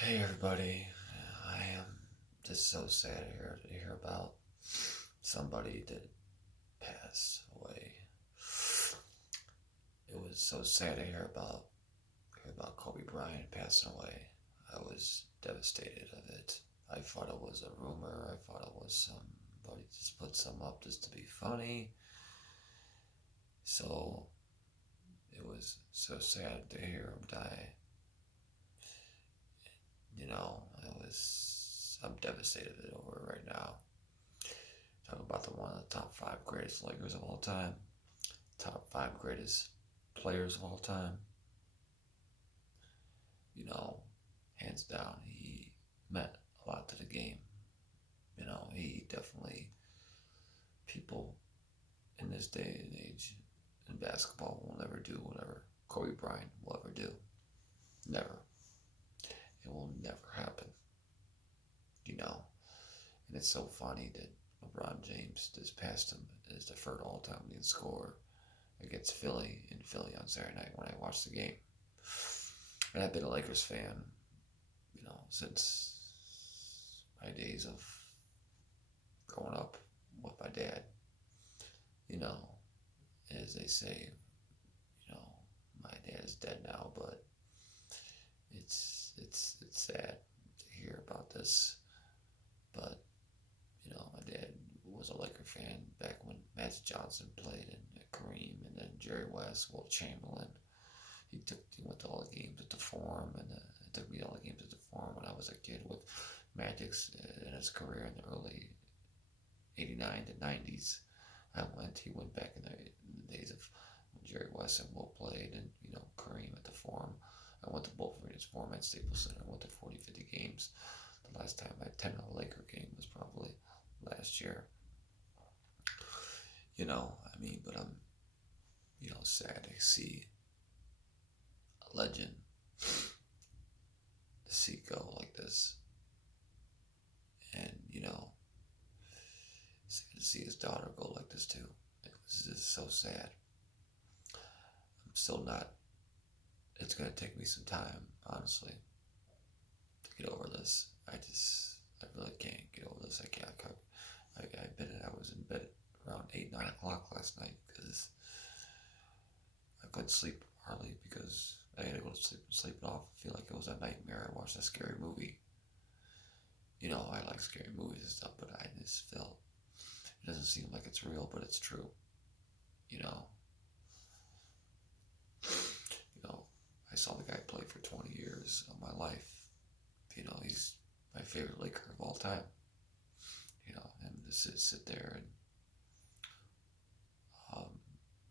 Hey everybody, I am just so sad here to hear about somebody that passed away. It was so sad to hear about Kobe Bryant passing away. I was devastated of it. I thought it was a rumor. I thought it was somebody just put some up just to be funny. So it was so sad to hear him die. I'm devastated over it right now. Talk about the one of the top five greatest Lakers of all time, top five greatest players of all time. You know, hands down, he meant a lot to the game. He definitely, people in this day and age in basketball will never do whatever Kobe Bryant will ever do. Never. It will never happen. You know, and it's so funny that LeBron James just passed him as the third all-time leading scorer against Philly in Philly on Saturday night when I watched the game. And I've been a Lakers fan, since my days of growing up with my dad. You know, as they say, you know, my dad is dead now, but it's sad to hear about this. But my dad was a Laker fan back when Magic Johnson played and Kareem and then Jerry West, Wilt Chamberlain. He went to all the games at the Forum, and took me to all the games at the Forum when I was a kid with Magic's in his career in the early '89 to '90s. He went back in the days of when Jerry West and Wilt played, and Kareem at the Forum. I went to both arenas, Forum and Staples Center. I went to 40, 50 games. The last time I attended a Laker game was probably last year. But I'm sad to see a legend to see go like this, and sad to see his daughter go like this too. This is so sad. I'm still not. It's gonna take me some time, honestly, to get over this. I really can't get over this. I can't. I was in bed around 8, 9 o'clock last night because I couldn't sleep hardly because I had to go to sleep and sleep it off. I feel like it was a nightmare. I watched a scary movie. I like scary movies and stuff, but I just felt it doesn't seem like it's real, but it's true. You know, I saw the guy play for 20 years of my life. He's my favorite Laker of all time. Him to sit there and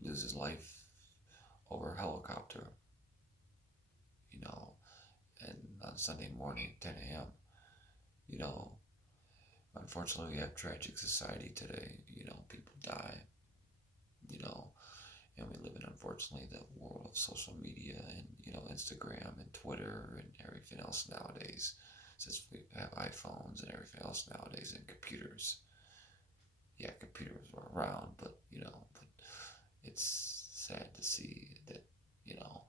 lose his life over a helicopter, and on Sunday morning, 10 a.m. You know, Unfortunately, we have tragic society today. People die, you know, and we live in, unfortunately, the world of social media and, Instagram and Twitter and everything else nowadays. Since we have iPhones and everything else nowadays and computers. Yeah, computers were around, but it's sad to see that, you know,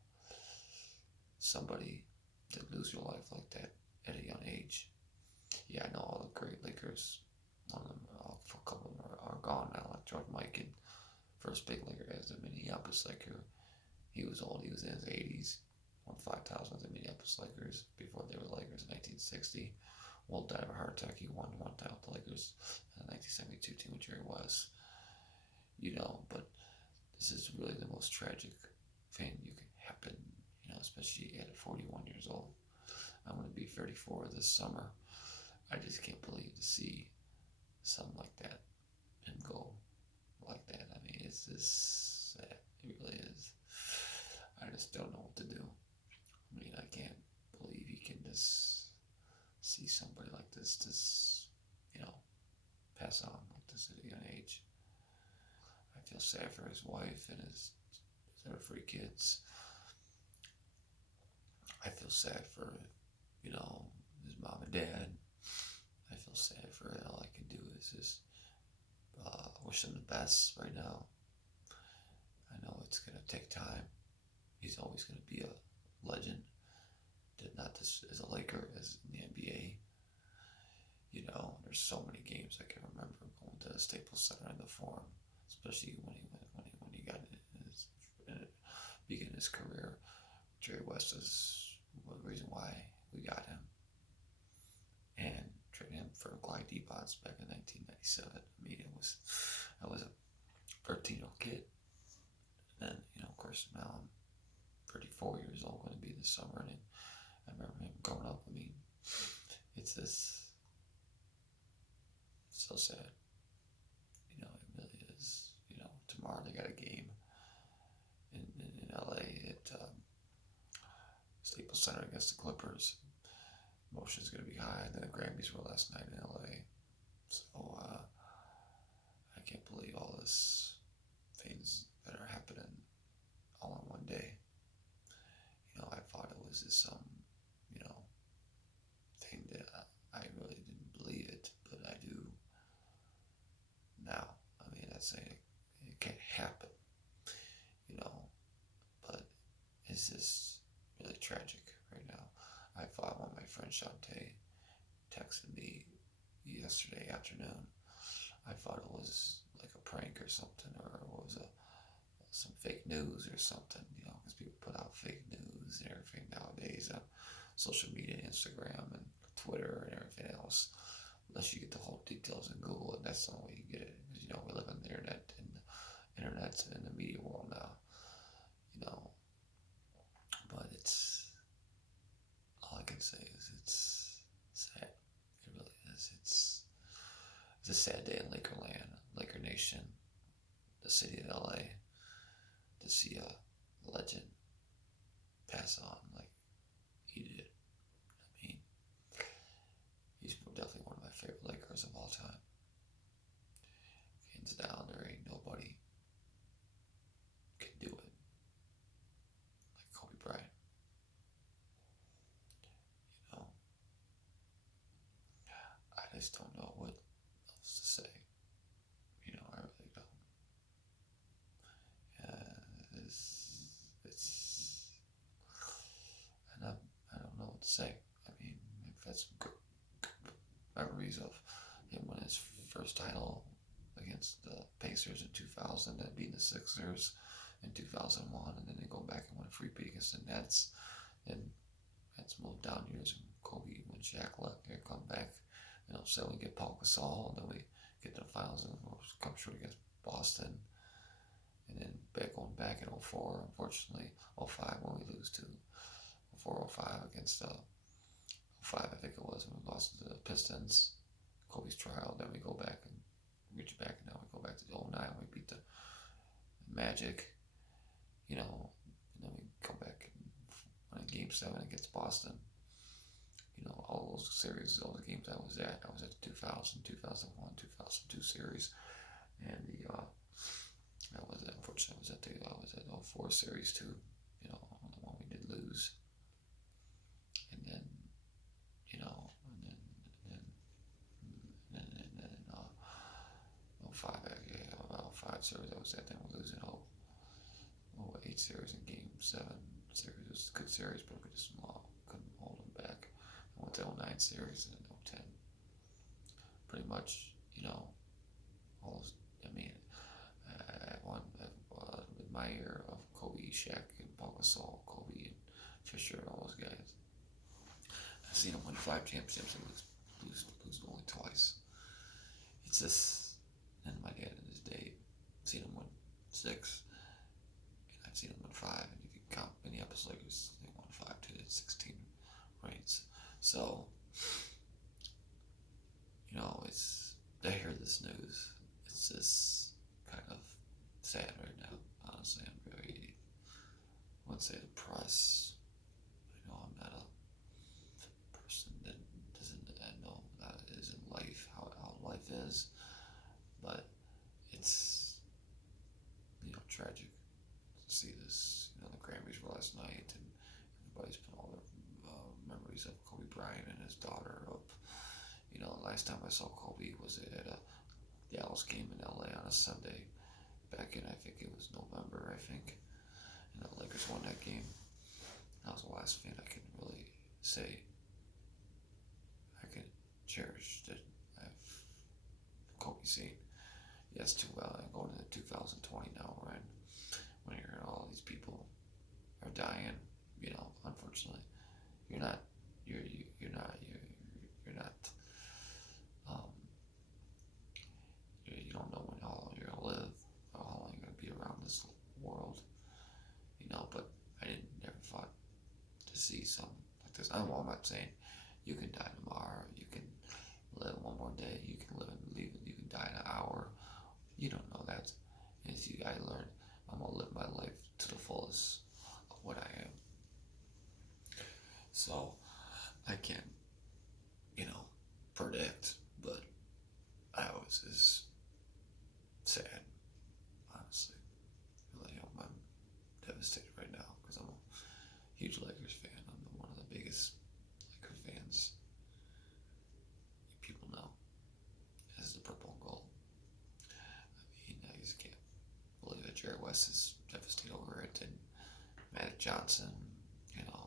somebody that lose your life like that at a young age. Yeah, I know all the great Lakers. One of them, a couple of them are gone now, like George Mikan, first big Laker as a Minneapolis Laker. He was old. He was in his 80s. Won 5,000 with the Minneapolis Lakers before they were Lakers in 1960. Walt died of a heart attack. He won one time with the Lakers in the 1972 team with Jerry West. But this is really the most tragic thing you can happen, especially at 41 years old. I'm going to be 34 this summer. I just can't believe to see something like that, him go like that. I mean, it's just sad. It really is. I just don't know what to do. I mean, I can't believe you can just see somebody like this just, pass on like this at a young age. I feel sad for his wife and his other 3 kids. I feel sad for, his mom and dad. I feel sad for it. All I can do is just wish him the best right now. I know it's going to take time. He's always going to be a legend. did not just as a Laker as in the NBA. There's so many games I can remember going to the Staples Center in the Forum, especially when he got beginning his career. Jerry West is the reason why we got him, and traded him for Clyde Debots back in 1997. I mean, I was a 13-year-old kid, and then of course now I'm 34 years old, going to be this summer, and I remember him growing up. I mean, it's this so sad. It really is. Tomorrow they got a game in LA at Staples Center against the Clippers. Emotion's going to be high. And then the Grammys were last night in LA. So I can't believe all this things that are happening all in one day. I thought it was just some, thing that I really didn't believe it, but I do now. I mean, that's saying it can't happen, but it's just really tragic right now. I thought one of my friends, Shantae, texted me yesterday afternoon. I thought it was like a prank or something, or it was some fake news or something, because people put out fake news and everything nowadays on social media, Instagram and Twitter and everything else. Unless you get the whole details in Google, and that's the only way you get it. Because we live on the internet, and the internet's in the media world now. But it's all I can say is it's sad. It really is. It's a sad day in Lakerland, Laker Nation, the city of LA, to see a legend pass on like he did. I mean, he's definitely one of my favorite Lakers of all time. Hands down, there ain't nobody can do it like Kobe Bryant. I just don't know what else to say. I really don't. It's and I don't know what to say. I mean, I've had some good memories of him winning his first title against the Pacers in 2000, and beating the Sixers in 2001, and then they go back and win a free-peat against the Nets. And Nets moved down years when Kobe, when Shaq left, they come back. So we get Paul Gasol, and then we get to the finals and come short against Boston. And then going back in 04, unfortunately, 05 when we lose to 04, 05 against 05, I think it was, when we lost to the Pistons, Kobe's trial. Then we go back and reach back, and now we go back to 09 when we beat the Magic, and then we come back and win Game 7 against Boston. All those series, all the games I was at the 2000, 2001, 2002 series, and unfortunately, I was at the 04 series too, the one we did lose, and then, and then 05, about 05 series I was at, then we lose in 08 series and Game 7 series. It was a good series, but we just couldn't hold them back. I went to 09 series and then 010. Pretty much, all those, I won with my year of Kobe, Shaq, and Paul Gasol, Kobe and Fisher, and all those guys. I've seen them win 5 championships and lose only twice. It's just, and my dad in his day, I've seen them win 6, and I've seen them win 5, and if you count Minneapolis Lakers, they won 5 too. It's 16 reigns. So, it's, I hear this news, it's just kind of sad right now, honestly. I'm very, I wouldn't say depressed. I'm not a person that doesn't know that it is in life, how life is, but it's, tragic to see this. The Grammys were last night, and everybody's put all their memories of Kobe Bryant and his daughter up. Last time I saw Kobe was at a Dallas game in LA on a Sunday back in, I think it was November, and the Lakers won that game. That was the last thing I can really say I can cherish that I've Kobe seen. Yes, too well. Going into 2020 now, right? When you're all these people are dying, unfortunately, you're not, you're not, um, you don't know when how long you're gonna live, or how long you're gonna be around this world, But I didn't never thought to see something like this. I'm not saying you can die tomorrow, you can live one more day, you can live and leave, you can die in an hour. You don't know that. And see, I learned I'm gonna live my life to the fullest of what I am. So I can't, predict, but I always is sad, honestly. Really, I'm devastated right now because I'm a huge Lakers fan. I'm one of the biggest Lakers fans people know as the purple and gold. I mean, I just can't believe that Jerry West is devastated over it, and Magic Johnson,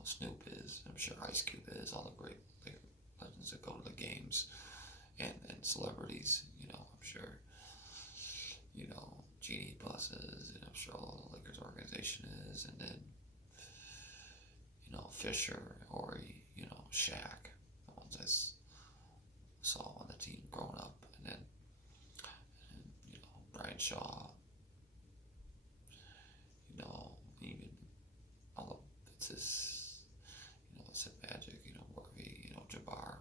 Snoop is, I'm sure Ice Cube is, all the great legends that go to the games, and celebrities, I'm sure, Genie Bus is, and I'm sure all the Lakers organization is, and then, Fisher, Horry, Shaq, the ones I saw on the team growing up, and Brian Shaw, even all of it's this, Sid Magic, Worthy, Jabbar,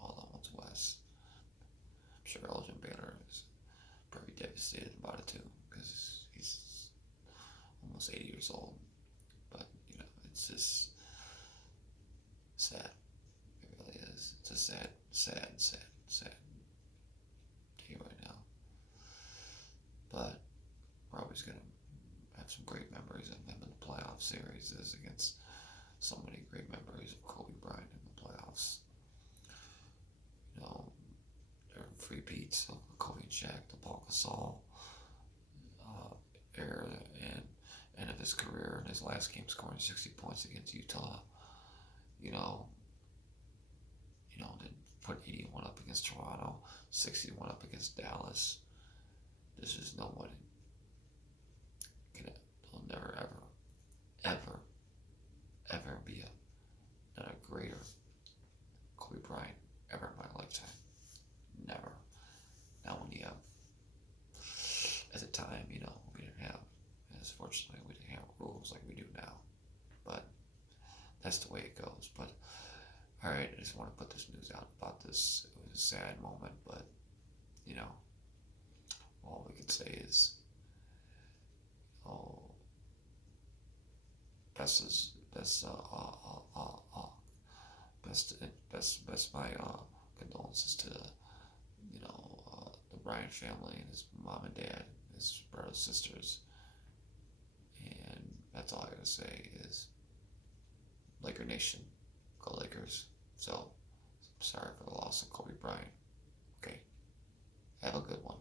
all the ones West. I'm sure Elgin Baylor is probably devastated about it too, because he's almost 80 years old. But, it's just sad. It really is. It's a sad, sad, sad, sad day right now. But we're always going to have some great memories of him in the playoff series against so many great memories of Kobe Bryant in the playoffs. There are three beats of Kobe and Shaq, the Paul Gasol era, and end of his career in his last game scoring 60 points against Utah. Then put 81 up against Toronto, 61 up against Dallas. There's just no one will never ever ever be another greater Kobe Bryant ever in my lifetime. Never. Not when you have, at the time, we didn't have, as fortunately, we didn't have rules like we do now. But that's the way it goes. But, alright, I just want to put this news out about this. It was a sad moment, but, all we can say is, best my condolences to the Bryant family and his mom and dad, his brothers, sisters, and that's all I gotta say is Laker Nation, go Lakers. So sorry for the loss of Kobe Bryant. Okay, have a good one.